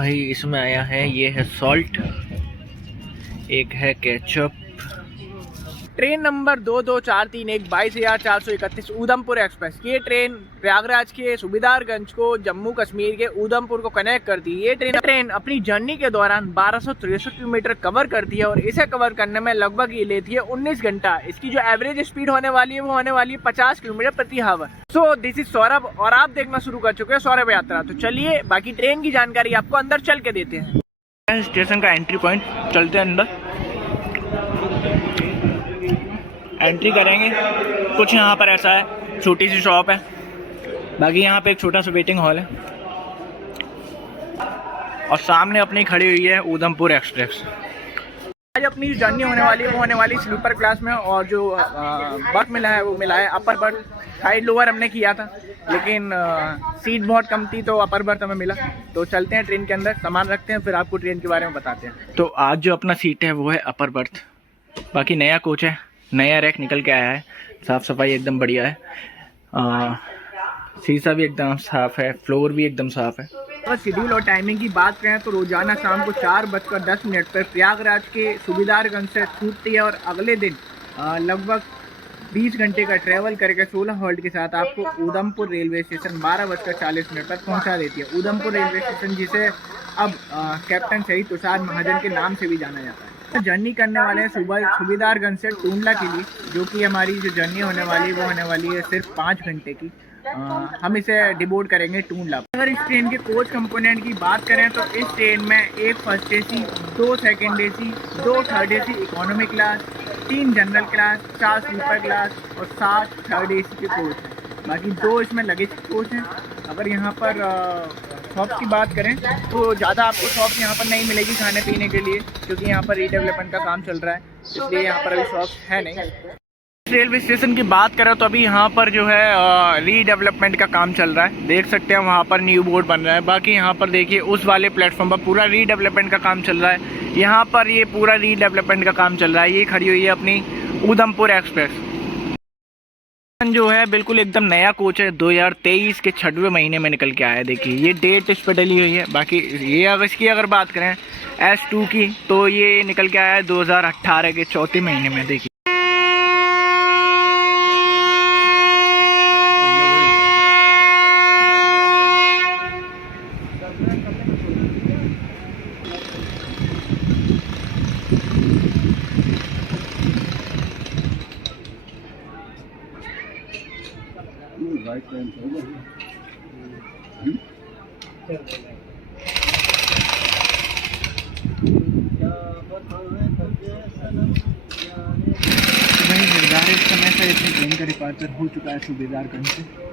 भाई इसमें आया है, ये है सॉल्ट, एक है ketchup. Train number 2243 22,431 Udhampur express. ये ट्रेन प्रयागराज के सुबेदारगंज को जम्मू कश्मीर के उधमपुर को कनेक्ट करती है। ये ट्रेन अपनी जर्नी के दौरान 1263 किलोमीटर कवर करती है और इसे कवर करने में लगभग ये लेती है 19 घंटा। इसकी जो एवरेज स्पीड होने वाली है वो होने वाली है 50 किलोमीटर प्रति hour. So this is Saurabh और आप देखना शुरू कर चुके हैं सौरभ यात्रा। तो चलिए बाकी ट्रेन की जानकारी आपको अंदर चल के देते हैं। स्टेशन का एंट्री पॉइंट, चलते हैं अंदर, एंट्री करेंगे। कुछ यहाँ पर ऐसा है, छोटी सी शॉप है, बाकी यहाँ पे एक छोटा सा वेटिंग हॉल है और सामने अपनी खड़ी हुई है उधमपुर एक्सप्रेस। आज अपनी जर्नी होने वाली है वो होने वाली स्लीपर क्लास में, और जो बर्थ मिला है वो मिला है अपर बर्थ। साइड लोअर हमने किया था लेकिन सीट बहुत कम थी तो अपर बर्थ हमें मिला। तो चलते हैं ट्रेन के अंदर, सामान रखते हैं, फिर आपको ट्रेन के बारे में बताते हैं। तो आज जो अपना सीट है वो है अपर बर्थ। बाकी नया कोच है, नया रैक निकल के आया है, साफ़ सफाई एकदम बढ़िया है, शीशा भी एकदम साफ़ है, फ्लोर भी एकदम साफ़ है। और शेड्यूल और टाइमिंग की बात करें तो रोजाना शाम को 4:10 पर प्रयागराज के सुबेदारगंज से छूटती है और अगले दिन लगभग 20 घंटे का ट्रैवल करके 16 हॉल्ट के साथ आपको उधमपुर रेलवे स्टेशन 12:40 तक पहुंचा देती है। उधमपुर रेलवे स्टेशन जिसे अब कैप्टन शहीद तुषार महाजन के नाम से भी जाना जाता है। जर्नी करने वाले हैं सुबेदारगंज से टूंडला के लिए, जो कि हमारी जो जर्नी होने वाली है वो होने वाली है सिर्फ 5 घंटे की। हम इसे डिबोर्ड करेंगे टूंडला। अगर इस ट्रेन के कोच कंपोनेंट की बात करें तो इस ट्रेन में एक first AC, 2 second AC, 2 third AC economy class, 3 general class, 4 sleeper class और 7 थर्ड एसी के कोच हैं। बाकी 2 इसमें लगेज कोच हैं। अगर यहाँ पर शॉप की बात करें तो ज़्यादा आपको शॉप यहाँ पर नहीं मिलेगी खाने पीने के लिए, क्योंकि यहाँ पर रीडेवलपमेंट का काम चल रहा है, इसलिए यहाँ पर अभी शॉप है नहीं। रेलवे स्टेशन की बात करें तो अभी यहाँ पर जो है रीडेवलपमेंट का काम चल रहा है, देख सकते हैं वहाँ पर न्यू बोर्ड बन रहा है। बाकी यहाँ पर देखिए उस वाले प्लेटफॉर्म पर पूरा रीडेवलपमेंट का काम चल रहा है, यहाँ पर ये पूरा रीडेवलपमेंट का काम चल रहा है। ये खड़ी हुई है अपनी उधमपुर एक्सप्रेस जो है, बिल्कुल एकदम नया कोच है, 2023 के 6वें महीने में निकल के आया है। देखिए ये डेट इस पर डली हुई है। बाकी ये अगर बात करें S2 की तो ये निकल के आया है 2018 के 4थे महीने में। देखिए निर्धारित समय से इतनी ट्रेन का डिपार्चर हो चुका है सुबेदारगंज से।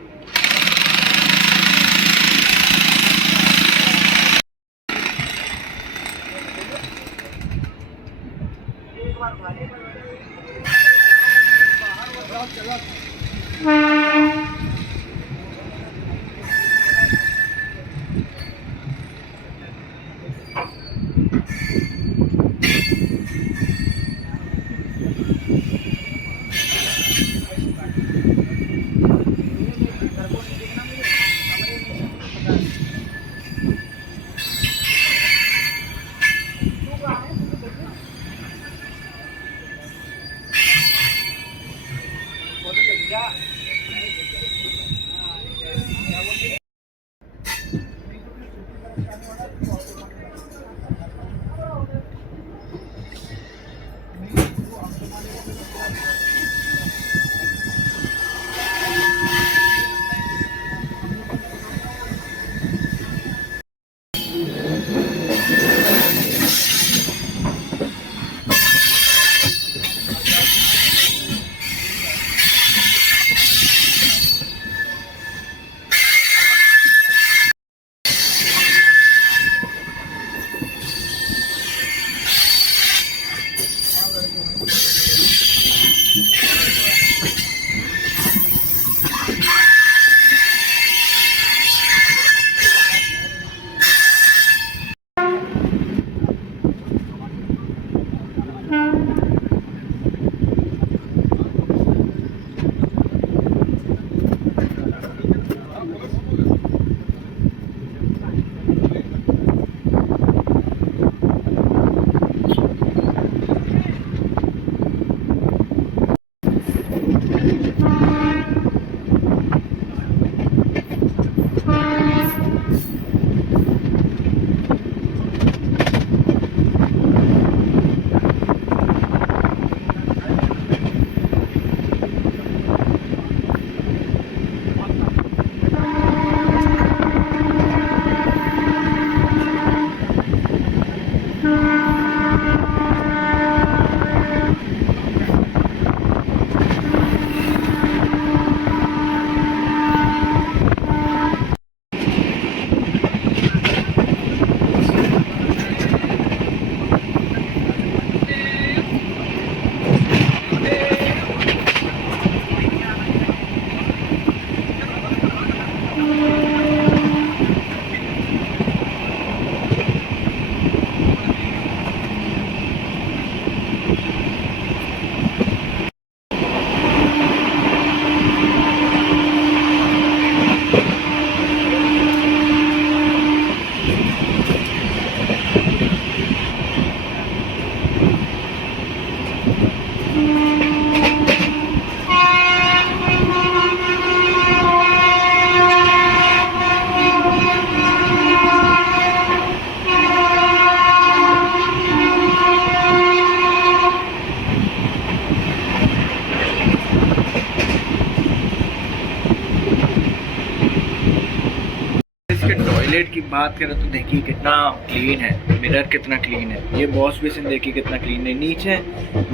बात करें तो देखिए कितना क्लीन है, मिरर कितना क्लीन है। ये वॉश बेसिन देखिए कितना क्लीन है, नीचे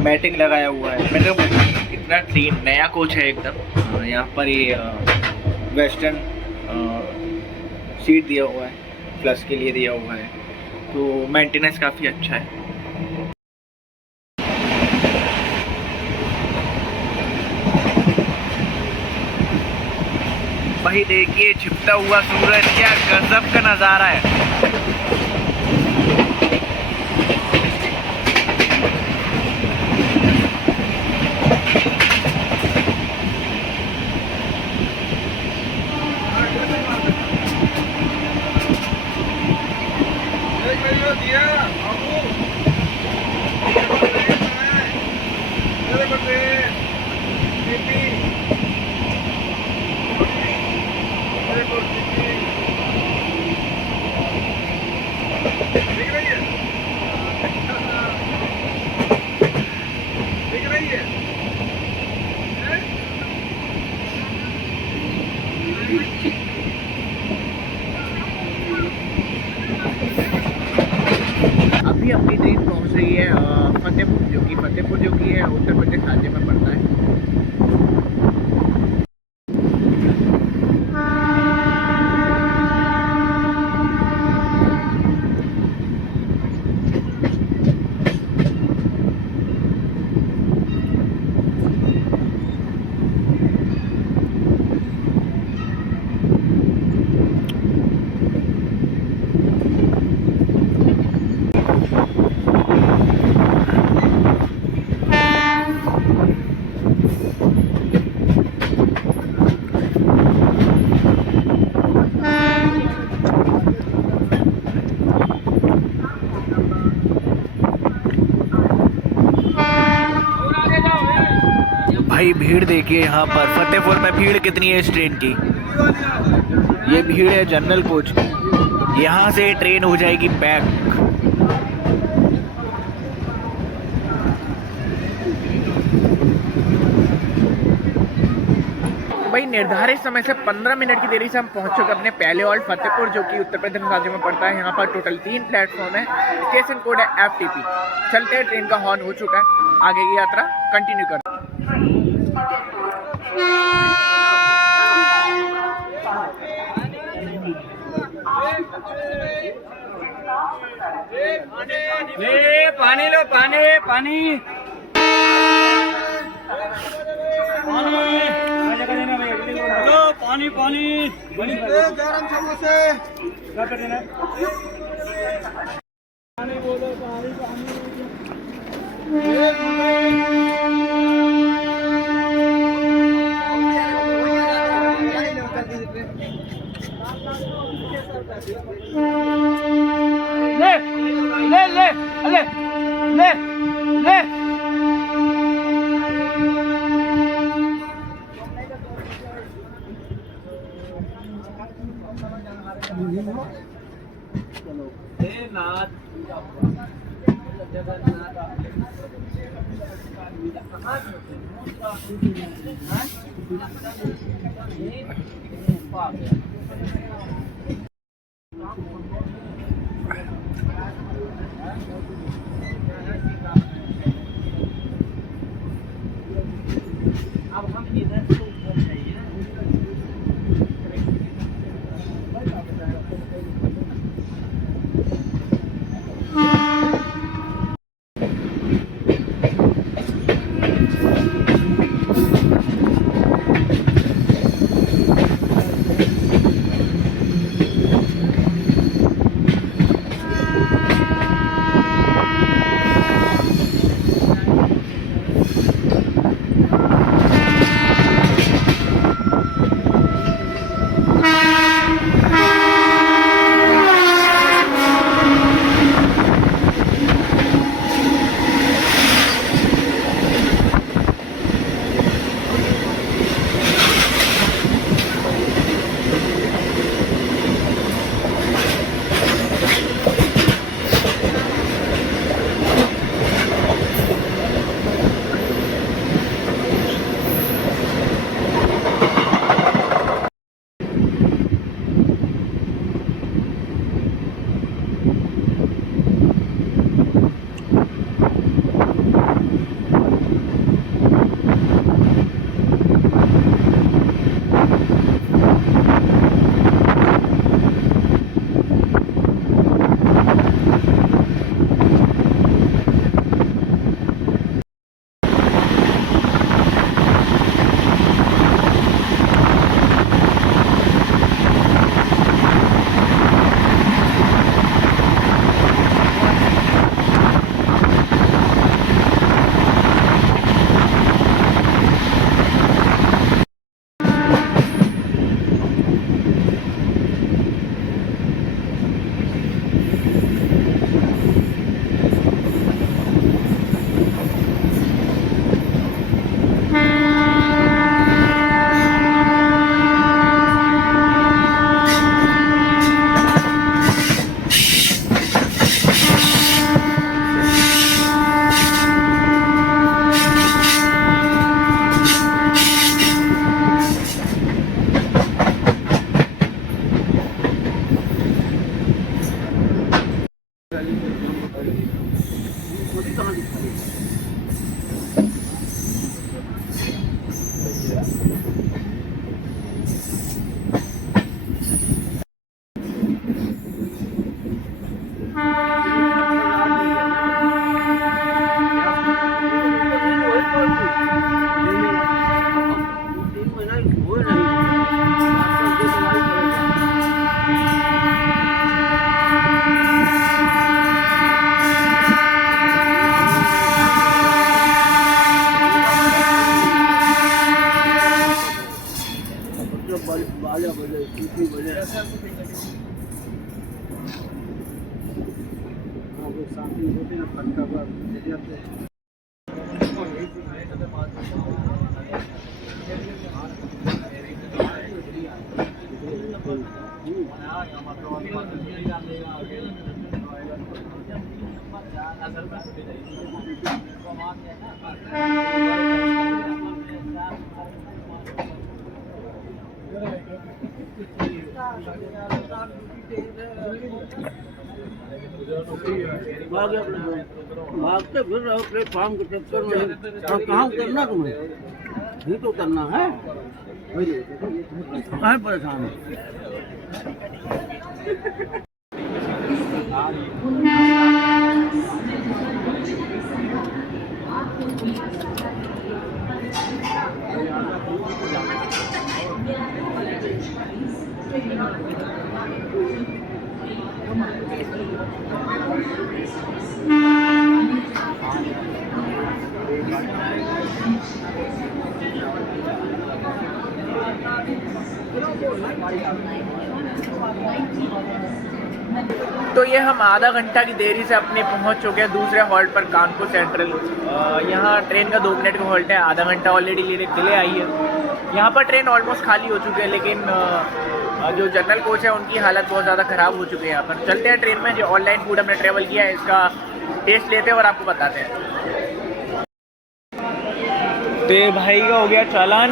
मैटिंग लगाया हुआ है, मतलब कितना क्लीन नया कोच है एकदम। यहाँ पर ये वेस्टर्न सीट दिया हुआ है, प्लस के लिए दिया हुआ है, तो मेंटेनेंस काफ़ी अच्छा है। भाई देखिए छिपता हुआ सूरज, क्या गजब का नज़ारा है। अभी अपनी ट्रेन पहुंच रही है फतेहपुर, जो कि है उत्तर प्रदेश राज्य में पड़ता है। भाई भीड़ देखिए यहाँ पर फतेहपुर में भीड़ कितनी है इस ट्रेन की। ये भीड़ है जनरल कोच की, यहाँ से ट्रेन हो जाएगी पैक। भाई निर्धारित समय से 15 मिनट की देरी से हम पहुंच चुके अपने पहले हॉल्ट फतेहपुर, जो कि उत्तर प्रदेश राज्य में पड़ता है। यहाँ पर टोटल 3 प्लेटफॉर्म है, स्टेशन कोड है FTP। चलते हैं, ट्रेन का हॉर्न हो चुका है, आगे की यात्रा कंटिन्यू करते हैं। ले पानी लो, पानी पानी पानी पानी गरम समोसे क्या कर देना पानी बोलो, पानी ले ले ले ले ले ले अब हम इधर से ऊपर जाइए ना। भागते फिर रहो प्लेटफॉर्म के चक्कर में और काम करना तुम्हें भी तो करना है कहाँ परेशान है तो ये हम आधा घंटा की देरी से अपने पहुंच चुके हैं दूसरे हॉल्ट पर, कानपुर सेंट्रल। यहाँ ट्रेन का 2 मिनट का हॉल्ट है, आधा घंटा ऑलरेडी डिले आई है। यहाँ पर ट्रेन ऑलमोस्ट खाली हो चुकी है, लेकिन जो जनरल कोच है उनकी हालत बहुत ज़्यादा ख़राब हो चुकी है। यहाँ पर चलते हैं ट्रेन में, जो ऑनलाइन फूड हमने ट्रेवल किया है इसका टेस्ट लेते हैं और आपको बताते हैं। तो ये भाई का हो गया चालान।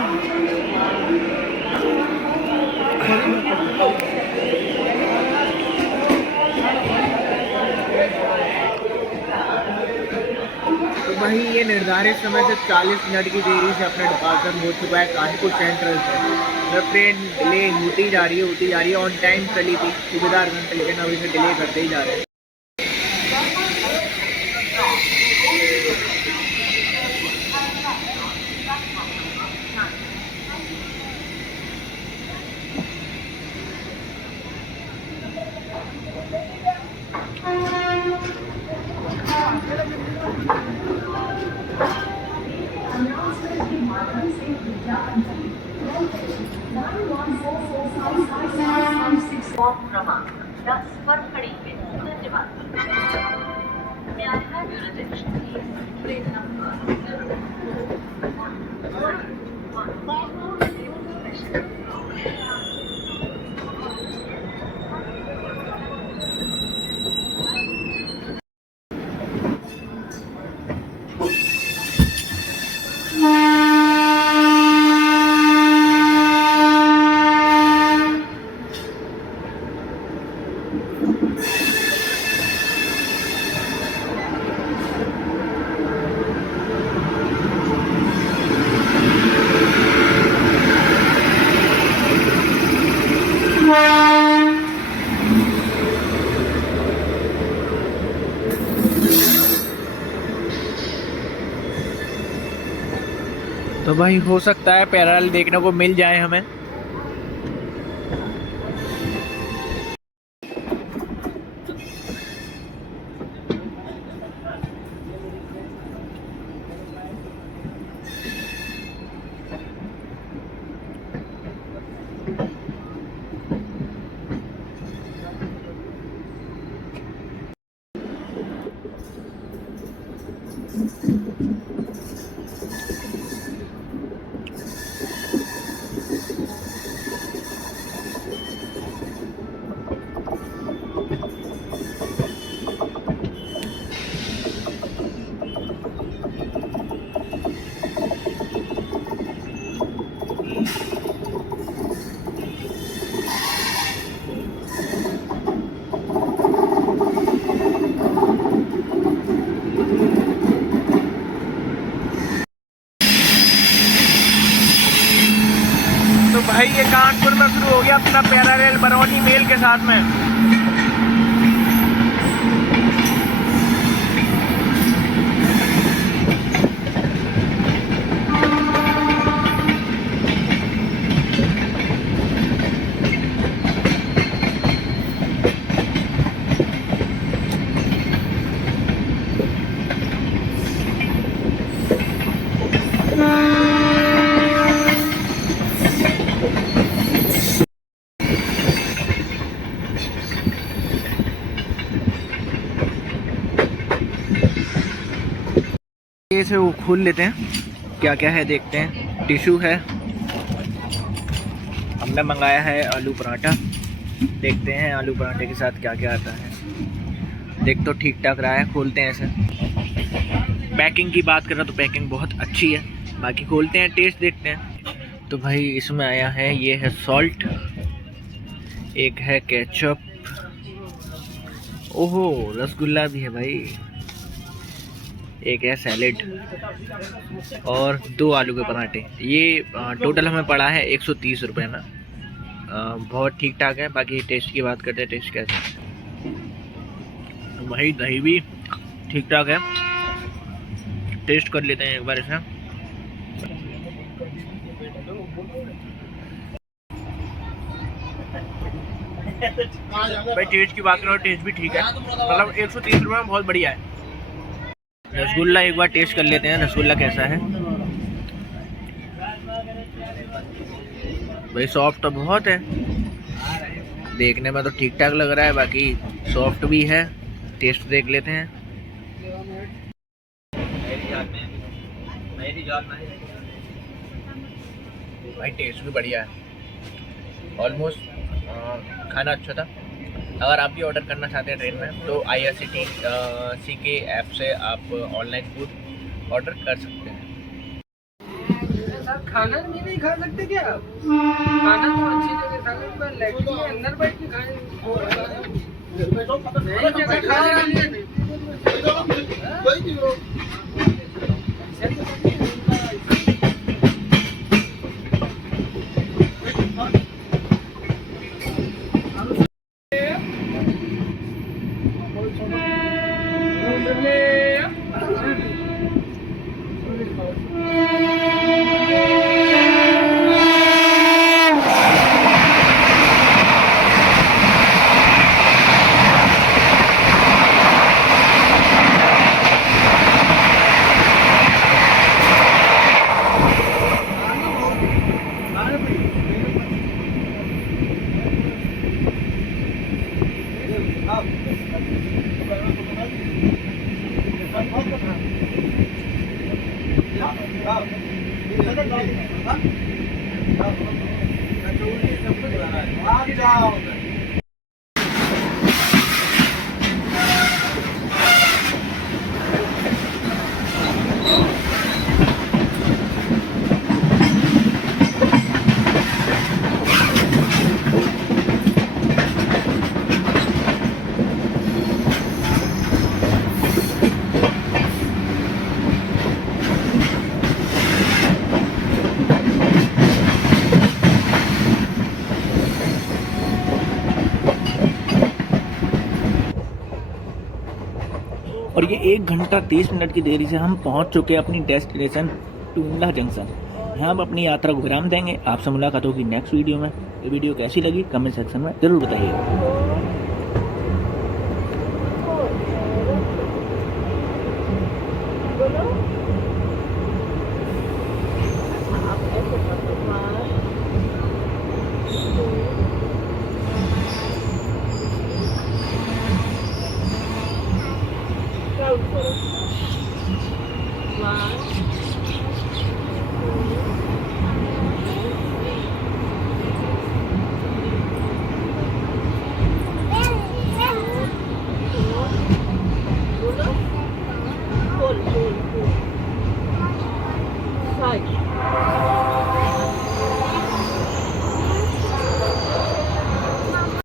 तो भाई ये निर्धारित समय से 40 मिनट की देरी से अपना डिपार्चर हो चुका है कानपुर सेंट्रल से। जब ट्रेन डिले होती जा रही है, ऑन टाइम चली थी सुबेदारगंज से, लेकिन अभी से डिले करते ही जा रहे हैं। क्रमांक 10 पर खड़ी है। धन्यवाद। May I have your attention, please? Train number तो भाई हो सकता है पैरेलल देखने को मिल जाए हमें। तो भाई ये कानपुर में शुरू हो गया अपना पैरेलल बरौनी मेल के साथ में। इसे वो खोल लेते हैं, क्या क्या है देखते हैं। टिश्यू है, हमने मंगाया है आलू पराठा, देखते हैं आलू पराठे के साथ क्या क्या आता है। देख तो ठीक ठाक रहा है, खोलते हैं इसे। पैकिंग की बात करें तो पैकिंग बहुत अच्छी है, बाकी खोलते हैं, टेस्ट देखते हैं। तो भाई इसमें आया है, ये है सॉल्ट, एक है केचप, ओहो रसगुल्ला भी है भाई, एक है सैलेड और 2 आलू के पराठे। ये टोटल हमें पड़ा है 130 रुपये में। बहुत ठीक ठाक है। बाकी टेस्ट की बात करते हैं, टेस्ट कैसा है। भाई दही भी ठीक ठाक है, टेस्ट कर लेते हैं एक बार इसे। भाई टेस्ट की बात करो, टेस्ट भी ठीक है, मतलब 130 रुपये में बहुत बढ़िया है। रसगुल्ला एक बार टेस्ट कर लेते हैं, रसगुल्ला कैसा है। भाई सॉफ्ट तो बहुत है, देखने में तो ठीक ठाक लग रहा है, बाकी सॉफ्ट भी है। टेस्ट देख लेते हैं। भाई टेस्ट भी बढ़िया है, ऑलमोस्ट खाना अच्छा था। अगर आप भी ऑर्डर करना चाहते हैं ट्रेन में तो IRCTC के ऐप से आप ऑनलाइन फूड ऑर्डर कर सकते हैं। खाना नहीं खा सकते क्या आप? खाना तो अच्छी जगह खा सकते, पर लेकिन अंदर बैठ के खाए और ये 1 घंटा 30 मिनट की देरी से हम पहुंच चुके हैं अपनी डेस्टिनेशन टुंडला जंक्शन। यहाँ हम अपनी यात्रा को विराम देंगे। आपसे मुलाकात होगी नेक्स्ट वीडियो में। ये वीडियो कैसी लगी कमेंट सेक्शन में ज़रूर बताइए। Sai.